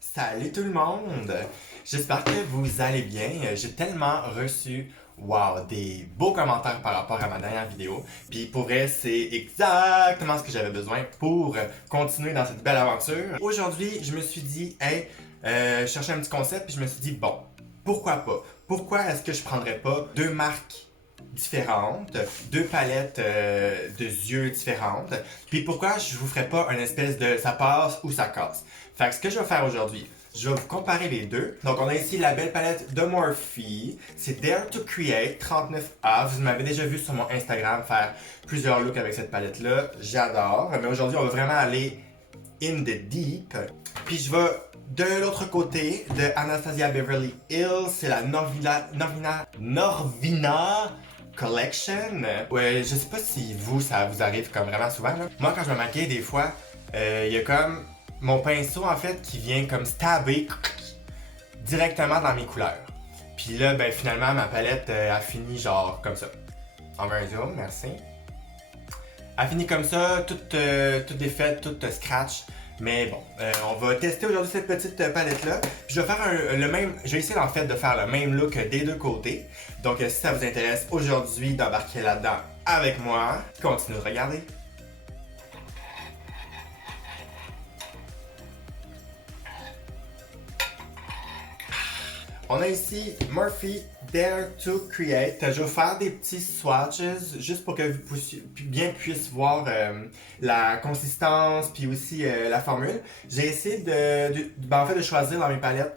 Salut tout le monde! J'espère que vous allez bien. J'ai tellement reçu, wow, des beaux commentaires par rapport à ma dernière vidéo. Puis pour vrai, c'est exactement ce que j'avais besoin pour continuer dans cette belle aventure. Aujourd'hui, je me suis dit, hey, je cherchais un petit concept, puis je me suis dit, bon, pourquoi pas? Pourquoi est-ce que je prendrais pas deux marques différentes, deux palettes de yeux différentes, puis pourquoi je vous ferais pas une espèce de ça passe ou ça casse? Fait que ce que je vais faire aujourd'hui, je vais vous comparer les deux. Donc, on a ici la belle palette de Morphe. C'est Dare to Create 39A. Vous m'avez déjà vu sur mon Instagram faire plusieurs looks avec cette palette-là. J'adore. Mais aujourd'hui, on va vraiment aller in the deep. Puis je vais de l'autre côté de Anastasia Beverly Hills. C'est la Norvina Collection. Ouais, je sais pas si ça vous arrive comme vraiment souvent. Là. Moi, quand je me maquille, des fois, il y a comme mon pinceau en fait qui vient comme stabber directement dans mes couleurs. Puis là, ben finalement, ma palette a fini genre comme ça. En un zoom, merci. Elle finit comme ça, toute défaite, toute scratch. Mais bon, on va tester aujourd'hui cette petite palette-là. Puis je vais faire je vais essayer en fait de faire le même look des deux côtés. Donc si ça vous intéresse aujourd'hui d'embarquer là-dedans avec moi, continuez de regarder. On a ici Morphe Dare to Create. Je vais faire des petits swatches juste pour que vous puissiez voir la consistance puis aussi la formule. J'ai essayé en fait de choisir dans mes palettes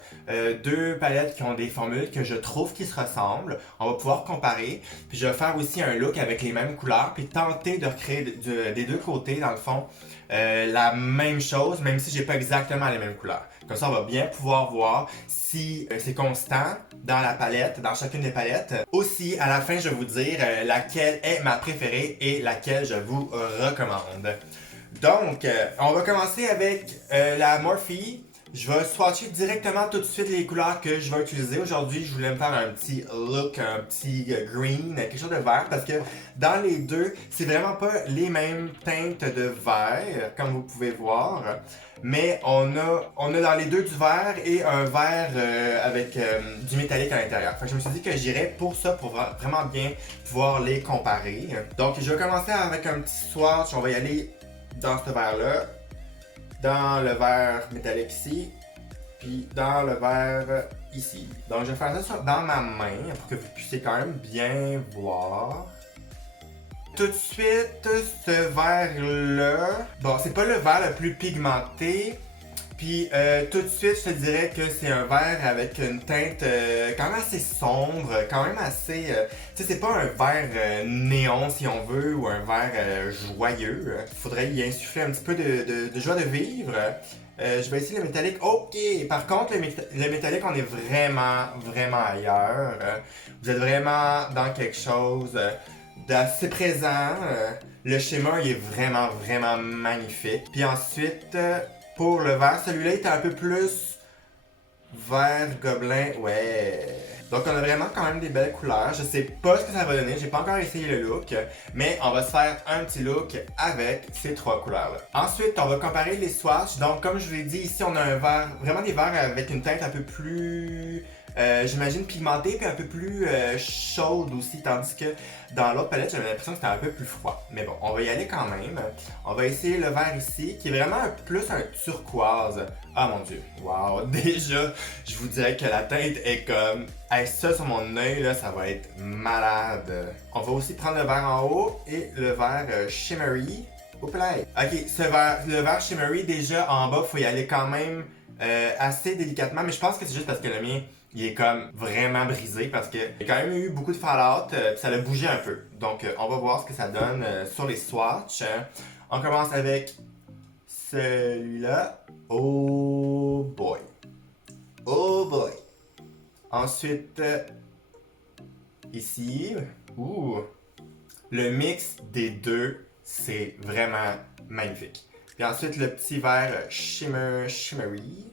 deux palettes qui ont des formules que je trouve qui se ressemblent. On va pouvoir comparer. Puis je vais faire aussi un look avec les mêmes couleurs puis tenter de recréer des deux côtés dans le fond la même chose même si j'ai pas exactement les mêmes couleurs. Comme ça, on va bien pouvoir voir si c'est constant dans la palette, dans chacune des palettes. Aussi, à la fin, je vais vous dire laquelle est ma préférée et laquelle je vous recommande. Donc, on va commencer avec la Morphe. Je vais swatcher directement tout de suite les couleurs que je vais utiliser. Aujourd'hui, je voulais me faire un petit look, un petit green, quelque chose de vert, parce que dans les deux, c'est vraiment pas les mêmes teintes de vert, comme vous pouvez voir. Mais on a dans les deux du vert et un vert avec du métallique à l'intérieur. Fait que je me suis dit que j'irais pour ça, pour vraiment bien pouvoir les comparer. Donc, je vais commencer avec un petit swatch. On va y aller dans ce vert-là. Dans le verre métallique ici, puis dans le verre ici. Donc je vais faire ça dans ma main pour que vous puissiez quand même bien voir. Tout de suite, ce verre-là, bon, c'est pas le verre le plus pigmenté, puis tout de suite, je te dirais que c'est un verre avec une teinte quand même assez sombre, quand même assez... tu sais, c'est pas un verre néon si on veut, ou un verre joyeux. Faudrait y insuffler un petit peu de joie de vivre. Je vais essayer le métallique. Ok, par contre, le métallique, on est vraiment, vraiment ailleurs. Vous êtes vraiment dans quelque chose d'assez présent. Le schéma, il est vraiment, vraiment magnifique. Puis ensuite... pour le vert, celui-là est un peu plus vert gobelin, ouais. Donc on a vraiment quand même des belles couleurs. Je sais pas ce que ça va donner, j'ai pas encore essayé le look, mais on va se faire un petit look avec ces trois couleurs-là. Ensuite, on va comparer les swatchs. Donc comme je vous l'ai dit, ici on a un vert, vraiment des verts avec une teinte un peu plus... j'imagine pigmentée puis un peu plus chaude aussi, tandis que dans l'autre palette, j'avais l'impression que c'était un peu plus froid. Mais bon, on va y aller quand même. On va essayer le vert ici, qui est vraiment plus un turquoise. Ah mon dieu, wow, déjà, je vous dirais que la teinte est comme... Hey, ça sur mon œil, là, ça va être malade. On va aussi prendre le vert en haut et le vert shimmery. Oups là. Ok, le vert shimmery, déjà en bas, faut y aller quand même assez délicatement, mais je pense que c'est juste parce que le mien, il est comme vraiment brisé parce qu'il y a quand même eu beaucoup de fallout, ça l'a bougé un peu. Donc on va voir ce que ça donne sur les swatchs. On commence avec celui-là. Oh boy. Oh boy. Ensuite, ici. Ouh. Le mix des deux, c'est vraiment magnifique. Puis ensuite, le petit vert shimmery.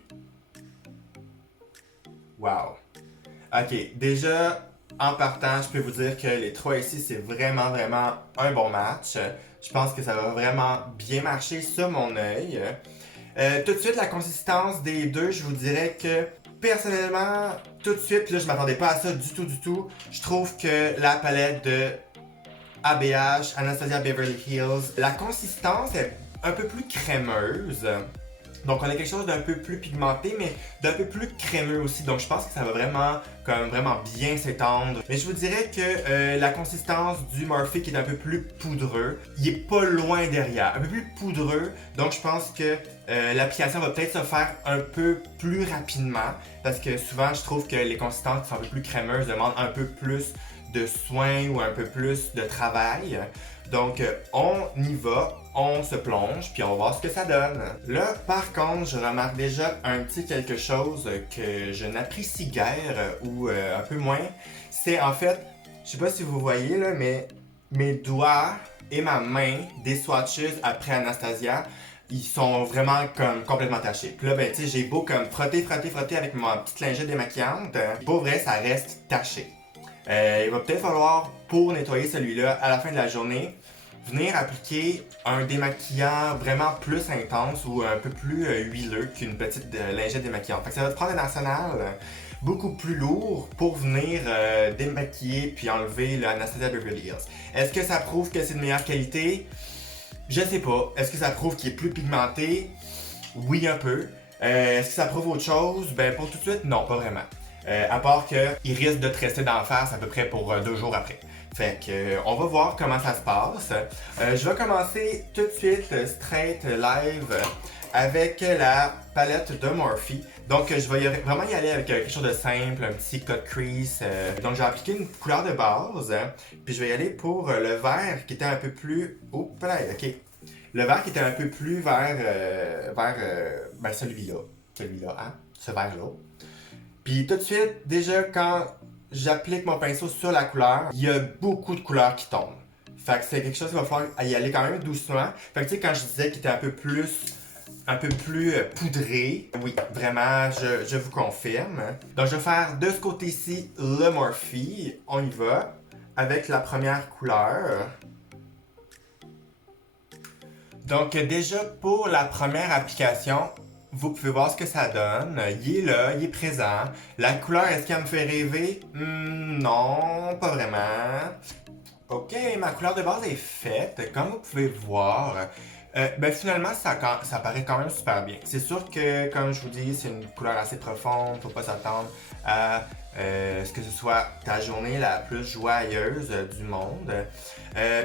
Wow. Ok, déjà, en partant, je peux vous dire que les trois ici, c'est vraiment, vraiment un bon match. Je pense que ça va vraiment bien marcher sur mon œil. Tout de suite, la consistance des deux, je vous dirais que personnellement, tout de suite, là, je m'attendais pas à ça du tout. Je trouve que la palette de ABH, Anastasia Beverly Hills, la consistance est un peu plus crémeuse. Donc on a quelque chose d'un peu plus pigmenté, mais d'un peu plus crémeux aussi. Donc je pense que ça va vraiment, comme vraiment bien s'étendre. Mais je vous dirais que la consistance du Morphe qui est un peu plus poudreux, il est pas loin derrière, un peu plus poudreux. Donc je pense que l'application va peut-être se faire un peu plus rapidement, parce que souvent je trouve que les consistances qui sont un peu plus crémeuses demandent un peu plus de soins ou un peu plus de travail. Donc, on y va, on se plonge, puis on va voir ce que ça donne. Là, par contre, je remarque déjà un petit quelque chose que je n'apprécie guère, ou un peu moins. C'est en fait, je sais pas si vous voyez là, mais mes doigts et ma main des swatches après Anastasia, ils sont vraiment comme complètement tachés. Puis là, ben, tu sais, j'ai beau comme frotter avec ma petite lingette démaquillante, pour vrai, ça reste taché. Il va peut-être falloir, pour nettoyer celui-là, à la fin de la journée, venir appliquer un démaquillant vraiment plus intense ou un peu plus huileux qu'une petite lingette démaquillante. Fait que ça va te prendre un arsenal beaucoup plus lourd pour venir démaquiller puis enlever le Anastasia Beverly Hills. Est-ce que ça prouve que c'est de meilleure qualité? Je sais pas. Est-ce que ça prouve qu'il est plus pigmenté? Oui, un peu. Est-ce que ça prouve autre chose? Ben, pour tout de suite, non, pas vraiment. À part qu'il risque de te rester d'en face à peu près pour 2 jours après. Fait que on va voir comment ça se passe. Je vais commencer tout de suite straight live avec la palette de Morphe. Donc je vais vraiment y aller avec quelque chose de simple, un petit cut crease. Donc j'ai appliqué une couleur de base. Puis je vais y aller pour le vert qui était un peu plus... Oups là, ok. Le vert qui était un peu plus vers ben celui-là. Celui-là, hein? Ce vert-là. Puis tout de suite, déjà quand j'applique mon pinceau sur la couleur, il y a beaucoup de couleurs qui tombent. Fait que c'est quelque chose qu'il va falloir y aller quand même doucement. Fait que tu sais, quand je disais qu'il était un peu plus poudré, oui, vraiment, je vous confirme. Donc je vais faire de ce côté-ci le Morphe. On y va avec la première couleur. Donc déjà pour la première application, vous pouvez voir ce que ça donne. Il est là, il est présent. La couleur, est-ce qu'elle me fait rêver? Non, pas vraiment. Ok, ma couleur de base est faite. Comme vous pouvez voir, ben finalement, ça paraît quand même super bien. C'est sûr que, comme je vous dis, c'est une couleur assez profonde. Faut pas s'attendre à ce que ce soit ta journée la plus joyeuse du monde.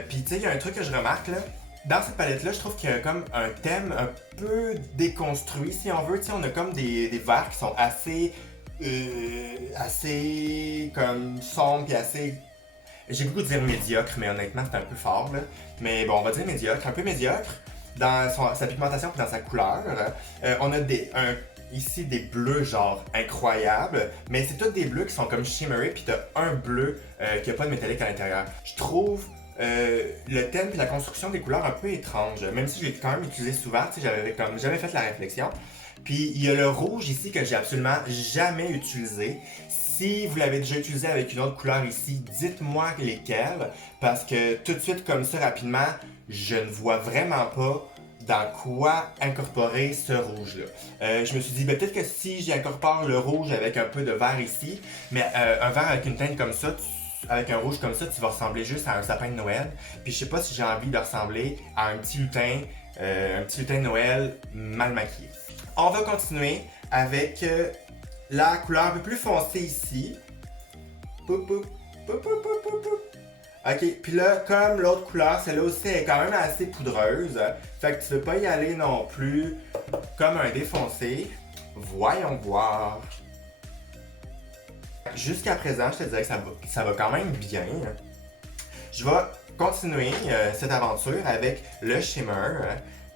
Puis tu sais, il y a un truc que je remarque là. Dans cette palette-là, je trouve qu'il y a comme un thème un peu déconstruit, si on veut. Tu sais, on a comme des verres qui sont assez comme sombres puis assez... J'ai beaucoup de dire médiocre, mais honnêtement, c'est un peu fort, là. Mais bon, on va dire médiocre, un peu médiocre dans sa pigmentation et dans sa couleur. On a ici des bleus genre incroyables, mais c'est tous des bleus qui sont comme shimmery, puis t'as un bleu qui a pas de métallique à l'intérieur. Je trouve le thème et la construction des couleurs un peu étrange, même si je l'ai quand même utilisé souvent, tu sais, j'avais comme jamais fait la réflexion. Puis il y a le rouge ici que j'ai absolument jamais utilisé. Si vous l'avez déjà utilisé avec une autre couleur ici, dites-moi lesquelles, parce que tout de suite comme ça rapidement, je ne vois vraiment pas dans quoi incorporer ce rouge-là. Je me suis dit, ben, peut-être que si j'incorpore le rouge avec un peu de vert ici, mais un vert avec une teinte comme ça, avec un rouge comme ça, tu vas ressembler juste à un sapin de Noël. Puis je sais pas si j'ai envie de ressembler à un petit lutin de Noël mal maquillé. On va continuer avec la couleur un peu plus foncée ici. Poup, poup, poup, poup, poup, poup, poup. Ok, puis là, comme l'autre couleur, celle-là aussi est quand même assez poudreuse. Fait que tu veux pas y aller non plus comme un défoncé. Voyons voir. Jusqu'à présent, je te dirais que ça va quand même bien. Je vais continuer cette aventure avec le shimmer.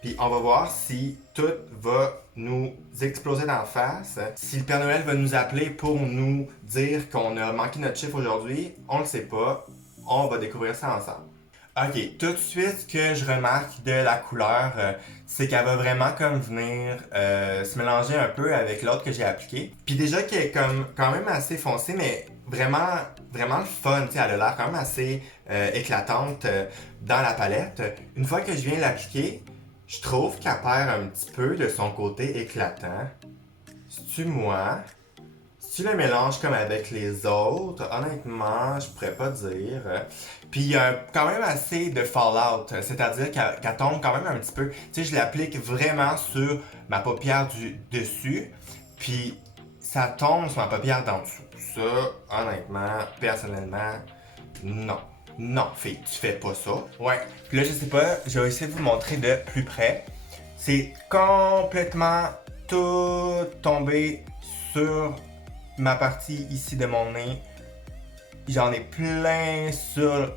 Puis on va voir si tout va nous exploser d'en face. Si le Père Noël va nous appeler pour nous dire qu'on a manqué notre chiffre aujourd'hui, on le sait pas. On va découvrir ça ensemble. Ok, tout de suite, ce que je remarque de la couleur, c'est qu'elle va vraiment comme venir se mélanger un peu avec l'autre que j'ai appliqué. Puis déjà qu'elle est comme quand même assez foncée, mais vraiment, vraiment le fun, tu sais, elle a l'air quand même assez éclatante dans la palette. Une fois que je viens l'appliquer, Je trouve qu'elle perd un petit peu de son côté éclatant. C'est-tu moi? Si tu le mélanges comme avec les autres, honnêtement, je pourrais pas dire. Puis il y a quand même assez de fallout, c'est-à-dire qu'elle tombe quand même un petit peu. Tu sais, je l'applique vraiment sur ma paupière du dessus, puis ça tombe sur ma paupière d'en dessous. Ça, honnêtement, personnellement, non. Non, fille, tu fais pas ça. Ouais. Puis là, je sais pas, je vais essayer de vous montrer de plus près. C'est complètement tout tombé sur ma partie ici de mon nez. J'en ai plein sur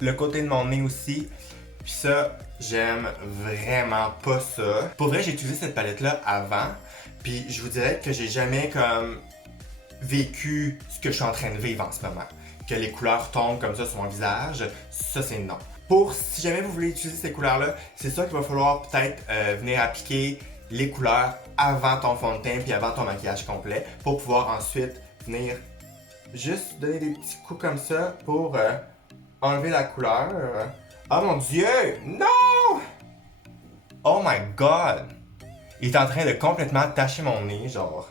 le côté de mon nez aussi. Puis ça, j'aime vraiment pas ça. Pour vrai, j'ai utilisé cette palette-là avant. Puis je vous dirais que j'ai jamais comme vécu ce que je suis en train de vivre en ce moment. Que les couleurs tombent comme ça sur mon visage, ça c'est non. Pour si jamais vous voulez utiliser ces couleurs-là, c'est ça qu'il va falloir peut-être venir appliquer les couleurs avant ton fond de teint puis avant ton maquillage complet pour pouvoir ensuite venir juste donner des petits coups comme ça pour enlever la couleur. Oh mon dieu! Non! Oh my god! Il est en train de complètement tacher mon nez, genre.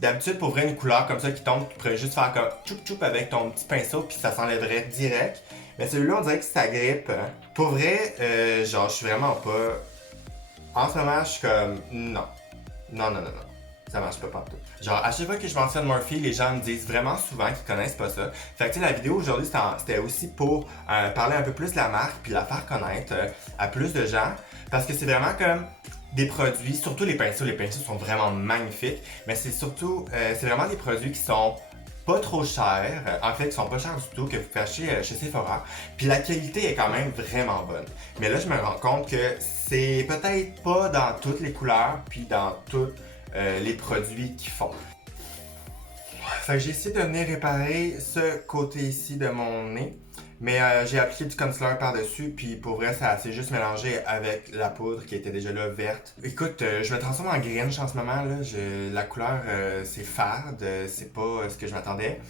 D'habitude, pour vrai, une couleur comme ça qui tombe, tu pourrais juste faire comme tchoup tchoup avec ton petit pinceau puis ça s'enlèverait direct. Mais celui-là, on dirait que ça grippe. Pour vrai, genre, je suis vraiment pas. En ce moment, je suis comme non. Non, non, non, non. Ça marche pas partout. Genre, à chaque fois que je mentionne Morphe, les gens me disent vraiment souvent qu'ils connaissent pas ça. Fait que, tu sais, la vidéo aujourd'hui, c'était aussi pour parler un peu plus de la marque puis la faire connaître à plus de gens. Parce que c'est vraiment comme des produits, surtout les pinceaux. Les pinceaux sont vraiment magnifiques. Mais c'est surtout, c'est vraiment des produits qui sont pas trop chers. En fait, qui sont pas chers du tout, que vous pouvez acheter chez Sephora. Puis la qualité est quand même vraiment bonne. Mais là, je me rends compte que c'est peut-être pas dans toutes les couleurs puis dans toutes les produits qu'ils font. Fait que j'ai essayé de venir réparer ce côté ici de mon nez. Mais j'ai appliqué du concealer par-dessus, puis pour vrai, ça s'est juste mélangé avec la poudre qui était déjà là, verte. Écoute, je me transforme en Grinch en ce moment, là. La couleur, c'est fade, c'est pas ce que je m'attendais.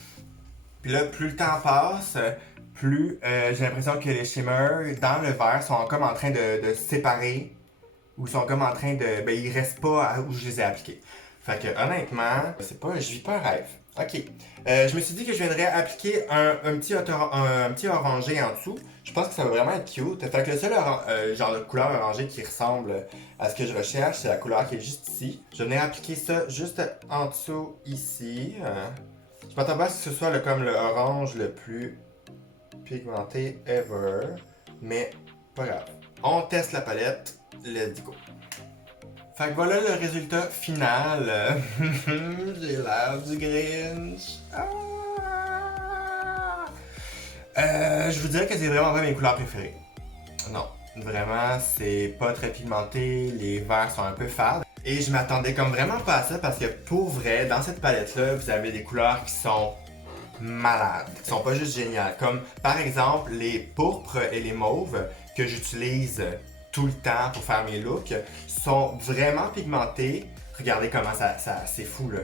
Puis là, plus le temps passe, plus j'ai l'impression que les shimmers dans le verre sont comme en train de se séparer. Ou sont comme en train de. Ben, ils restent pas où je les ai appliqués. Fait que honnêtement, c'est pas. Je vis pas un rêve. Ok. Je me suis dit que je viendrais appliquer un petit orangé en dessous. Je pense que ça va vraiment être cute. Fait que le seul genre de couleur orangée qui ressemble à ce que je recherche, c'est la couleur qui est juste ici. Je vais venir appliquer ça juste en dessous ici. Je m'attends pas à ce que ce soit comme le orange le plus pigmenté ever. Mais pas grave. On teste la palette. Let's go. Fait que voilà le résultat final. J'ai l'air du Grinch. Je vous dirais que c'est vraiment pas mes couleurs préférées. Non, vraiment, c'est pas très pigmenté. Les verts sont un peu fades. Et je m'attendais comme vraiment pas à ça parce que pour vrai, dans cette palette-là, vous avez des couleurs qui sont malades, qui sont pas juste géniales. Comme par exemple les pourpres et les mauves que j'utilise tout le temps pour faire mes looks sont vraiment pigmentés. Regardez comment c'est fou là.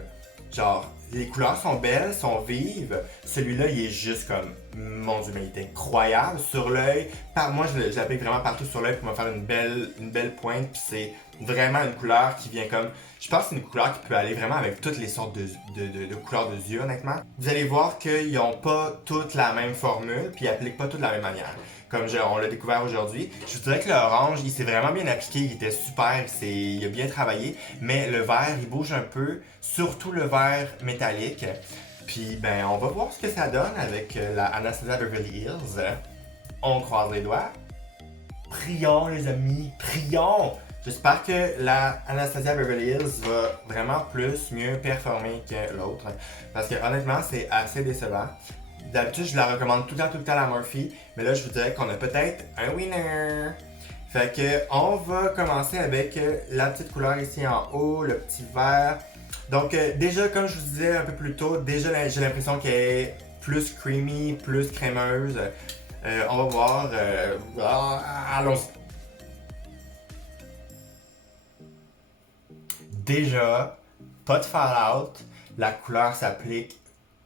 Genre, les couleurs sont belles, sont vives. Celui-là, il est juste comme, mon dieu, mais il est incroyable. Sur l'œil, moi, je l'applique vraiment partout sur l'œil pour me faire une belle pointe. Puis c'est vraiment une couleur qui vient comme, je pense que c'est une couleur qui peut aller vraiment avec toutes les sortes de couleurs de yeux, honnêtement. Vous allez voir qu'ils n'ont pas toutes la même formule, puis ils appliquent pas toutes de la même manière. Comme on l'a découvert aujourd'hui. Je vous dirais que l'orange, il s'est vraiment bien appliqué, il était super, il a bien travaillé, mais le vert, il bouge un peu, surtout le vert métallique. Puis ben, on va voir ce que ça donne avec la Anastasia Beverly Hills. On croise les doigts. Prions les amis, prions! J'espère que la Anastasia Beverly Hills va vraiment mieux performer que l'autre. Parce que honnêtement, c'est assez décevant. D'habitude, je la recommande tout le temps la Morphe, mais là, je vous dirais qu'on a peut-être un winner. Fait que, on va commencer avec la petite couleur ici en haut, le petit vert. Donc, déjà, comme je vous disais un peu plus tôt, déjà, j'ai l'impression qu'elle est plus creamy, plus crémeuse. On va voir. Allons-y. Déjà, pas de fallout. La couleur s'applique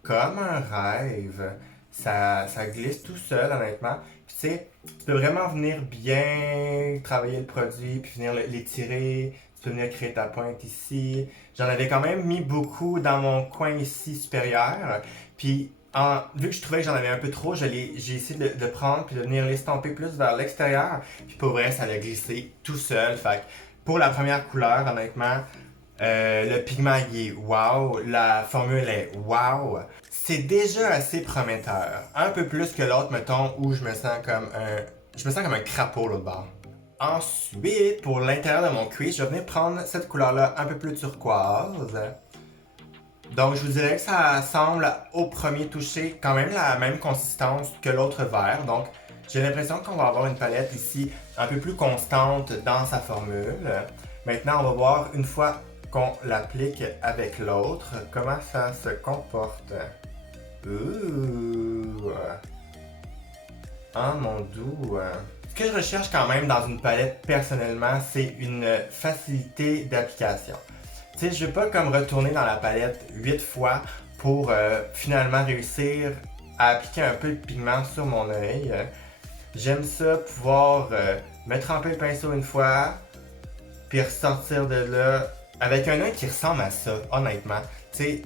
comme un rêve. ça glisse tout seul, honnêtement. Puis tu sais, tu peux vraiment venir bien travailler le produit, puis venir l'étirer. Tu peux venir créer ta pointe ici. J'en avais quand même mis beaucoup dans mon coin ici supérieur. Puis vu que je trouvais que j'en avais un peu trop, j'ai essayé de prendre puis de venir l'estomper plus vers l'extérieur. Puis pour vrai, ça a glissé tout seul. Fait que pour la première couleur, honnêtement, le pigment il est wow, la formule est wow. C'est déjà assez prometteur. Un peu plus que l'autre, mettons, où je me sens comme un crapaud l'autre bord. Ensuite, pour l'intérieur de mon cuir, je vais venir prendre cette couleur-là un peu plus turquoise. Donc, je vous dirais que ça semble au premier toucher quand même la même consistance que l'autre verre. Donc, j'ai l'impression qu'on va avoir une palette ici un peu plus constante dans sa formule. Maintenant, on va voir une fois qu'on l'applique avec l'autre, comment ça se comporte. Ouh! Oh mon doux! Ce que je recherche quand même dans une palette, personnellement, c'est une facilité d'application. Tu sais, je veux pas comme retourner dans la palette 8 fois pour finalement réussir à appliquer un peu de pigment sur mon œil. J'aime ça pouvoir mettre un peu le pinceau une fois, puis ressortir de là avec un œil qui ressemble à ça, honnêtement. Tu sais,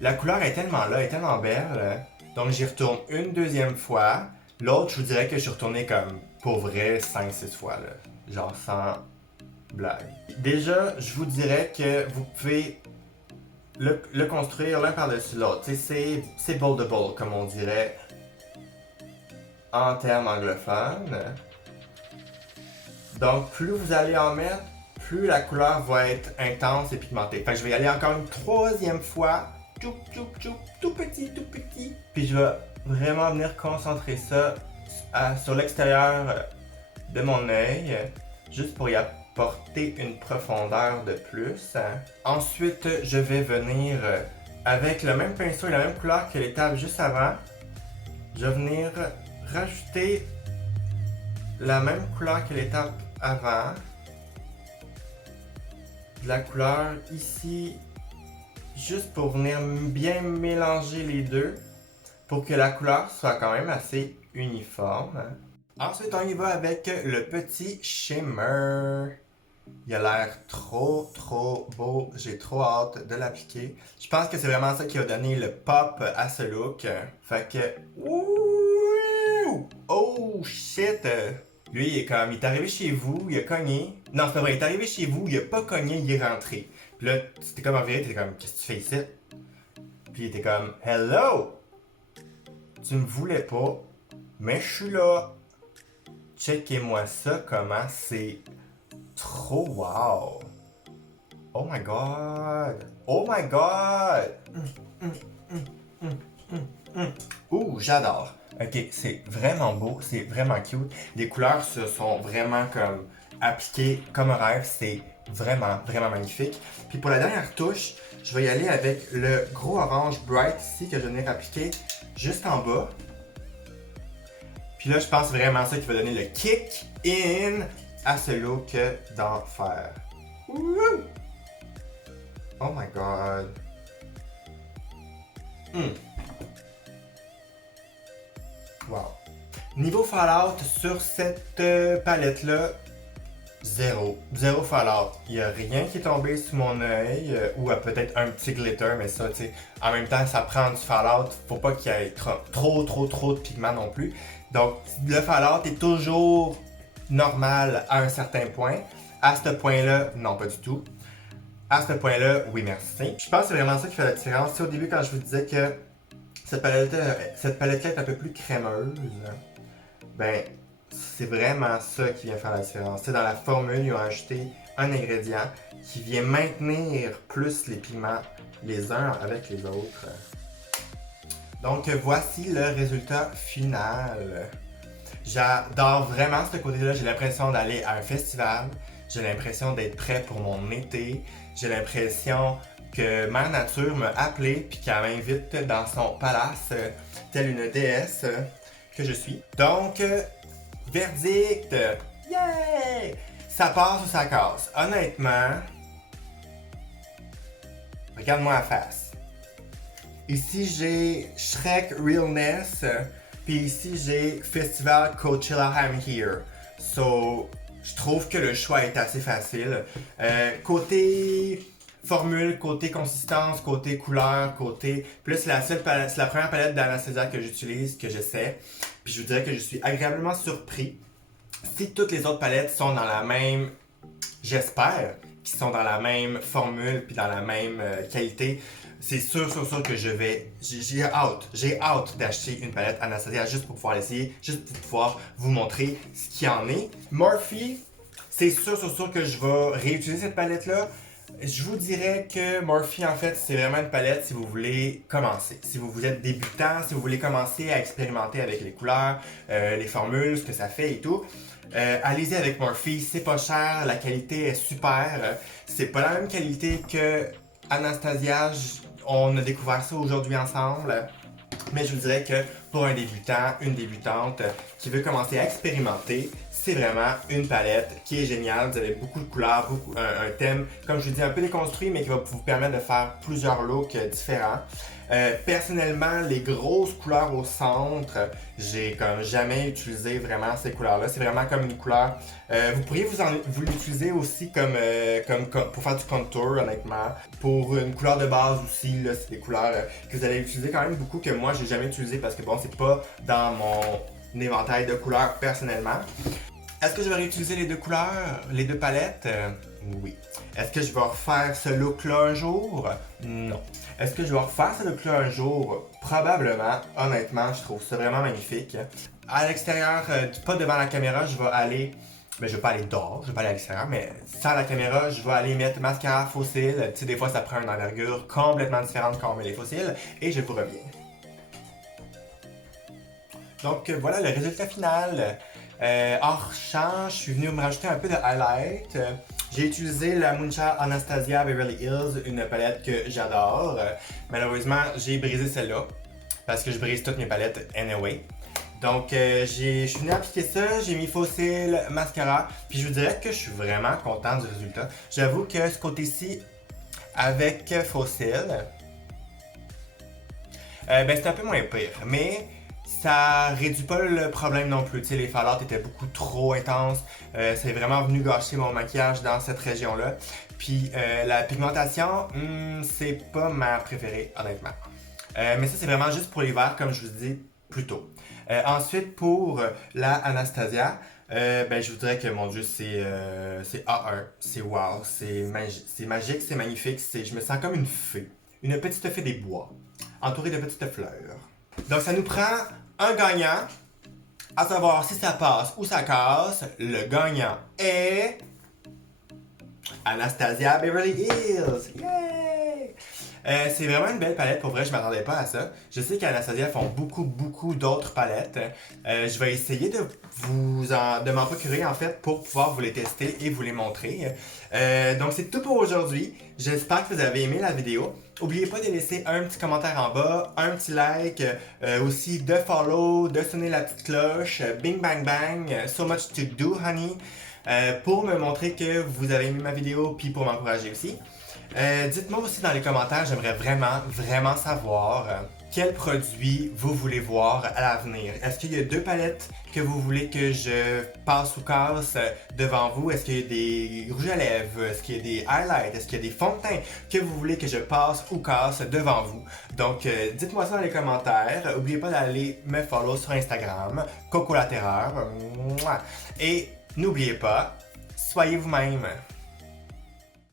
la couleur est tellement là, elle est tellement belle. Donc j'y retourne une deuxième fois. L'autre, je vous dirais que je suis retourné comme pour vrai 5-6 fois, là. Genre sans blague. Déjà, je vous dirais que vous pouvez le construire l'un par-dessus l'autre. Tu sais, c'est buildable, comme on dirait en termes anglophones. Donc, plus vous allez en mettre, plus la couleur va être intense et pigmentée. Fait que je vais y aller encore une troisième fois. Tout petit. Puis je vais vraiment venir concentrer ça sur l'extérieur de mon œil, juste pour y apporter une profondeur de plus. Ensuite, je vais venir avec le même pinceau et la même couleur que l'étape juste avant. Je vais venir rajouter la même couleur que l'étape avant. De la couleur ici, juste pour venir bien mélanger les deux, pour que la couleur soit quand même assez uniforme. Ensuite, on y va avec le petit shimmer. Il a l'air trop beau. J'ai trop hâte de l'appliquer. Je pense que c'est vraiment ça qui va donner le pop à ce look. Fait que... Ouh! Oh shit! Lui, il est arrivé chez vous, il a cogné. Non, c'est pas vrai, il est arrivé chez vous, il a pas cogné, il est rentré. Puis là, t'étais comme en vérité, t'étais comme, qu'est-ce que tu fais ici? Puis il était comme, hello! Tu me voulais pas, mais je suis là. Checkez-moi ça, comment c'est trop wow! Oh my god! Oh my god! Ouh, j'adore! Ok, c'est vraiment beau, c'est vraiment cute. Les couleurs se sont vraiment comme appliquées comme un rêve, c'est vraiment magnifique. Puis pour la dernière touche, je vais y aller avec le gros orange bright ici que je vais venir appliquer juste en bas. Puis là, je pense vraiment ça qui va donner le kick in à ce look d'enfer. Wouhou! Oh my god. Wow. Niveau Fallout sur cette palette-là, zéro. Zéro Fallout. Il n'y a rien qui est tombé sous mon œil, ou peut-être un petit glitter, mais ça, tu sais, en même temps, ça prend du Fallout. Faut pas qu'il y ait trop de pigments non plus. Donc, le Fallout est toujours normal à un certain point. À ce point-là, non, pas du tout. À ce point-là, oui, merci. Je pense que c'est vraiment ça qui fait la différence. Tu sais, au début, quand je vous disais que cette palette-là est un peu plus crémeuse, ben, c'est vraiment ça qui vient faire la différence. Tu sais, dans la formule, ils ont ajouté un ingrédient qui vient maintenir plus les pigments les uns avec les autres. Donc, voici le résultat final. J'adore vraiment ce côté-là. J'ai l'impression d'aller à un festival. J'ai l'impression d'être prêt pour mon été. J'ai l'impression que Mère Nature m'a appelé puis qu'elle m'invite dans son palace, telle une déesse que je suis. Donc, verdict! Yeah! Ça passe ou ça casse? Honnêtement, regarde-moi la face. Ici, j'ai Shrek Realness. Puis ici, j'ai Festival Coachella I'm Here. So, je trouve que le choix est assez facile. Côté formule, côté consistance, côté couleur, côté... Puis là, c'est la première palette d'Anastasia que j'utilise, que j'essaie. Puis je vous dirais que je suis agréablement surpris. Si toutes les autres palettes sont dans la même... J'espère qu'ils sont dans la même formule puis dans la même qualité. C'est sûr que je vais... J'ai hâte d'acheter une palette Anastasia juste pour pouvoir l'essayer, juste pour pouvoir vous montrer ce qu'il y en est. Morphe, c'est sûr que je vais réutiliser cette palette-là. Je vous dirais que Morphe, en fait, c'est vraiment une palette si vous voulez commencer. Si vous êtes débutant, si vous voulez commencer à expérimenter avec les couleurs, les formules, ce que ça fait et tout. Allez-y avec Morphe, c'est pas cher, la qualité est super. C'est pas la même qualité que Anastasia. On a découvert ça aujourd'hui ensemble. Mais je vous dirais que pour un débutant, une débutante qui veut commencer à expérimenter, c'est vraiment une palette qui est géniale. Vous avez beaucoup de couleurs, un thème, comme je vous dis, un peu déconstruit, mais qui va vous permettre de faire plusieurs looks différents. Personnellement, les grosses couleurs au centre, j'ai comme jamais utilisé vraiment ces couleurs-là. C'est vraiment comme une couleur. Vous pourriez vous l'utiliser aussi comme pour faire du contour, honnêtement. Pour une couleur de base aussi, là, c'est des couleurs que vous allez utiliser quand même beaucoup que moi j'ai jamais utilisé parce que bon, c'est pas dans mon éventail de couleurs personnellement. Est-ce que je vais réutiliser les deux couleurs, les deux palettes? Oui. Est-ce que je vais refaire ce look-là un jour? Non. Est-ce que je vais refaire ce look-là un jour? Probablement. Honnêtement, je trouve ça vraiment magnifique. À l'extérieur, pas devant la caméra, je vais aller... Mais je vais pas aller dehors, je vais pas aller à l'extérieur, mais sans la caméra, je vais aller mettre mascara faux cils. Tu sais, des fois, ça prend une envergure complètement différente quand on met les faux cils. Et je vous reviens. Donc, voilà le résultat final. Hors champ, je suis venu me rajouter un peu de highlight. J'ai utilisé la Muncha Anastasia Beverly Hills, une palette que j'adore. Malheureusement, j'ai brisé celle-là parce que je brise toutes mes palettes anyway. Donc, je suis venu appliquer ça, j'ai mis faux cils, mascara, puis je vous dirais que je suis vraiment content du résultat. J'avoue que ce côté-ci, avec faux cils, c'est un peu moins pire, mais ça réduit pas le problème non plus. Tu sais, les fallouts étaient beaucoup trop intenses. C'est vraiment venu gâcher mon maquillage dans cette région-là. Puis la pigmentation, c'est pas ma préférée, honnêtement. Mais ça, c'est vraiment juste pour l'hiver, comme je vous dis plus tôt. Ensuite, pour la Anastasia, je vous dirais que mon Dieu, c'est A1, c'est wow, c'est magique, c'est magnifique. Je me sens comme une fée, une petite fée des bois, entourée de petites fleurs. Donc, ça nous prend un gagnant, à savoir si ça passe ou ça casse. Le gagnant est Anastasia Beverly Hills. Yay! C'est vraiment une belle palette, pour vrai, je m'attendais pas à ça. Je sais qu'Anastasia font beaucoup d'autres palettes. Je vais essayer de m'en procurer en fait pour pouvoir vous les tester et vous les montrer. Donc c'est tout pour aujourd'hui. J'espère que vous avez aimé la vidéo. N'oubliez pas de laisser un petit commentaire en bas, un petit like, aussi de follow, de sonner la petite cloche, bing bang bang, so much to do honey, pour me montrer que vous avez aimé ma vidéo puis pour m'encourager aussi. Dites-moi aussi dans les commentaires, j'aimerais vraiment savoir quels produits vous voulez voir à l'avenir. Est-ce qu'il y a deux palettes que vous voulez que je passe ou casse devant vous? Est-ce qu'il y a des rouges à lèvres? Est-ce qu'il y a des highlights? Est-ce qu'il y a des fonds de teint que vous voulez que je passe ou casse devant vous? Donc, dites-moi ça dans les commentaires. N'oubliez pas d'aller me follow sur Instagram, Coco la Terreur. Et n'oubliez pas, soyez vous-même.